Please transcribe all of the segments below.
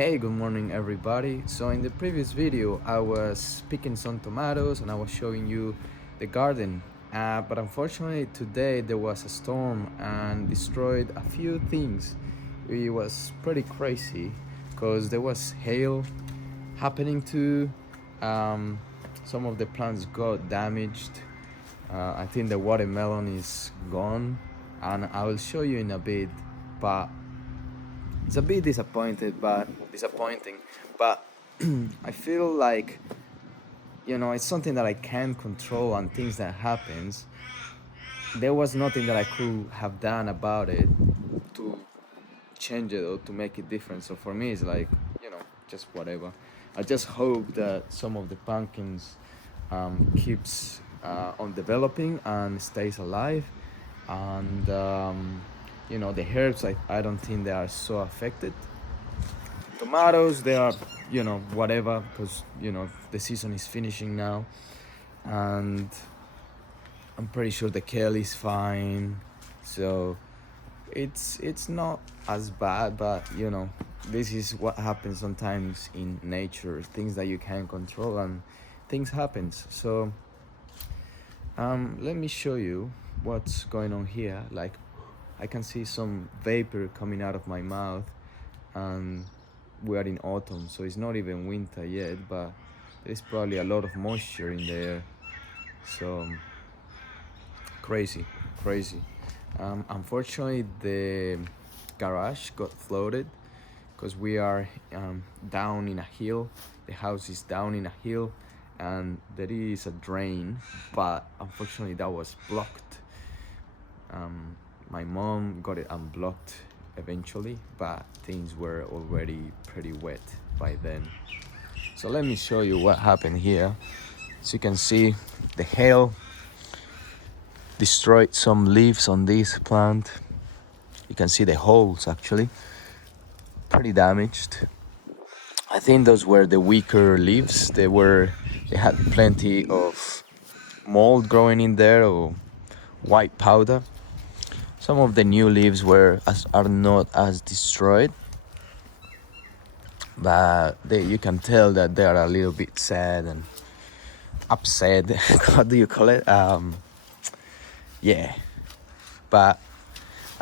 Hey, good morning everybody. So in the previous video I was picking some tomatoes and I was showing you the garden, but unfortunately today there was a storm and destroyed a few things. It was pretty crazy because there was hail happening too. Some of the plants got damaged. I think the watermelon is gone and I will show you in a bit, but it's a bit disappointing, but I feel like it's something that I can't control and things that happens. There was nothing that I could have done about it to change it or to make it different. So for me, it's like just whatever. I just hope that some of the pumpkins keeps on developing and stays alive, and the herbs. I don't think they are so affected. Tomatoes, they are whatever, because the season is finishing now, and I'm pretty sure the kale is fine. So it's not as bad, but this is what happens sometimes in nature, things that you can't control, and things happens. So let me show you what's going on here. Like, I can see some vapor coming out of my mouth, and we are in autumn, so it's not even winter yet, but there's probably a lot of moisture in the air. So crazy. Unfortunately the garage got flooded because we are down in a hill. The house is down in a hill and there is a drain, but unfortunately that was blocked. My mom got it unblocked eventually, but things were already pretty wet by then. So let me show you what happened here. So you can see the hail destroyed some leaves on this plant. You can see the holes, actually pretty damaged. I think those were the weaker leaves. They had plenty of mold growing in there, or white powder. Some of the new leaves are not as destroyed, but you can tell that they are a little bit sad and upset. What do you call it? Yeah. But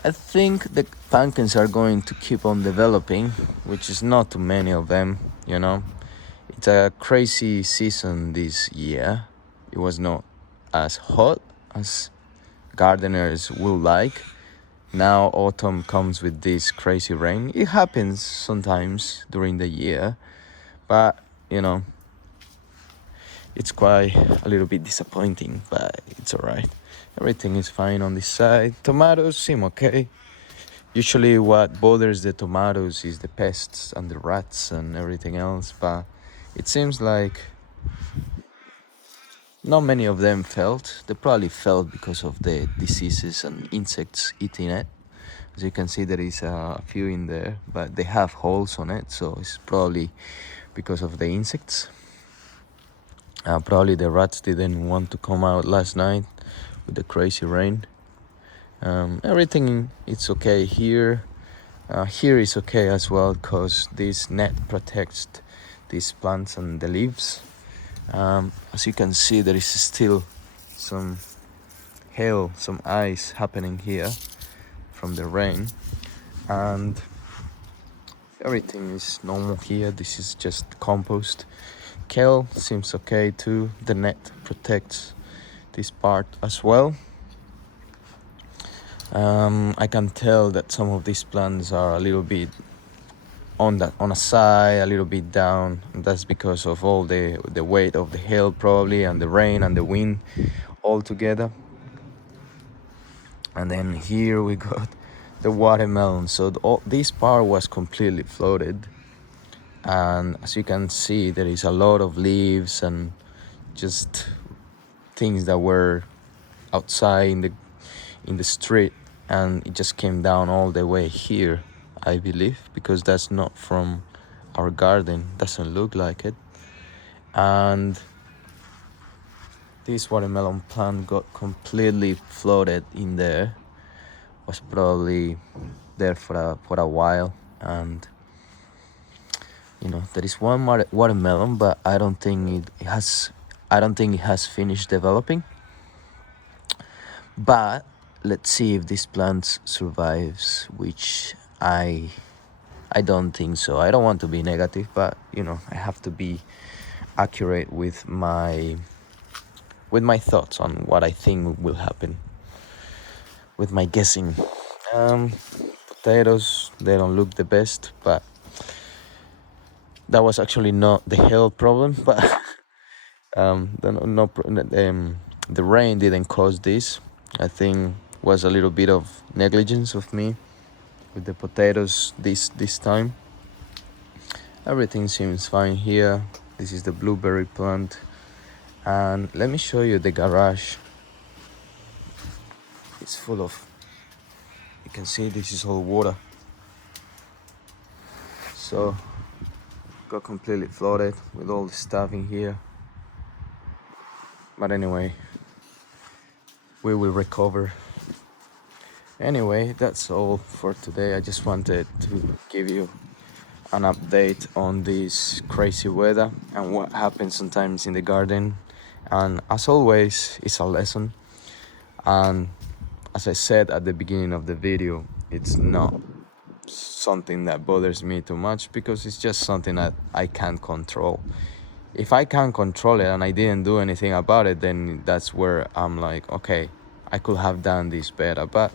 I think the pumpkins are going to keep on developing, which is not too many of them. It's a crazy season this year. It was not as hot as gardeners will like. Now autumn comes with this crazy rain. It happens sometimes during the year, but it's quite a little bit disappointing, but it's alright. Everything is fine on this side. Tomatoes seem okay. Usually what bothers the tomatoes is the pests and the rats and everything else, but it seems like not many of them felt. They probably felt because of the diseases and insects eating it. As you can see, there is a few in there, but they have holes on it, so it's probably because of the insects. Probably the rats didn't want to come out last night with the crazy rain. Everything is okay here. Here is okay as well, because this net protects these plants and the leaves. As you can see, there is still some hail, some ice happening here from the rain, and everything is normal here. This is just compost. Kale seems okay too. The net protects this part as well. I can tell that some of these plants are a little bit on a side, a little bit down, and that's because of all the weight of the hail probably, and the rain and the wind all together. And then here we got the watermelon. So this part was completely flooded, and as you can see, there is a lot of leaves and just things that were outside in the street, and it just came down all the way here, I believe, because that's not from our garden. Doesn't look like it. And this watermelon plant got completely flooded in there. Was probably there for a while, and You know, there is one watermelon, but I don't think it has. I don't think it has finished developing. But let's see if this plant survives, which I don't think so. I don't want to be negative, but you know, I have to be accurate with my thoughts on what I think will happen, with my guessing. Um, Potatoes, they don't look the best, but that was actually not the health problem. But the rain didn't cause this. I think was a little bit of negligence of me with the potatoes this time. Everything seems fine here. This is the blueberry plant, and let me show you the garage. It's full of, you can see this is all water, so got completely flooded with all the stuff in here. But anyway, we will recover. Anyway, that's all for today. I just wanted to give you an update on this crazy weather and what happens sometimes in the garden. And as always, it's a lesson. And as I said at the beginning of the video, it's not something that bothers me too much because it's just something that I can't control. If I can't control it and I didn't do anything about it, then that's where I'm like, okay, I could have done this better, but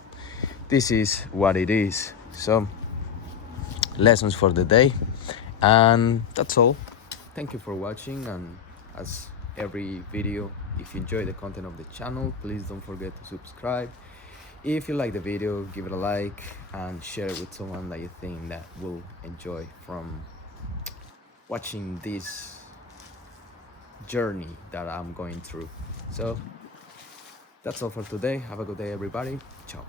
this is what it is. So, lessons for the day, and that's all. Thank you for watching, and as every video, if you enjoy the content of the channel, please don't forget to subscribe. If you like the video, give it a like and share it with someone that you think that will enjoy from watching this journey that I'm going through. So that's all for today. Have a good day, everybody. Ciao.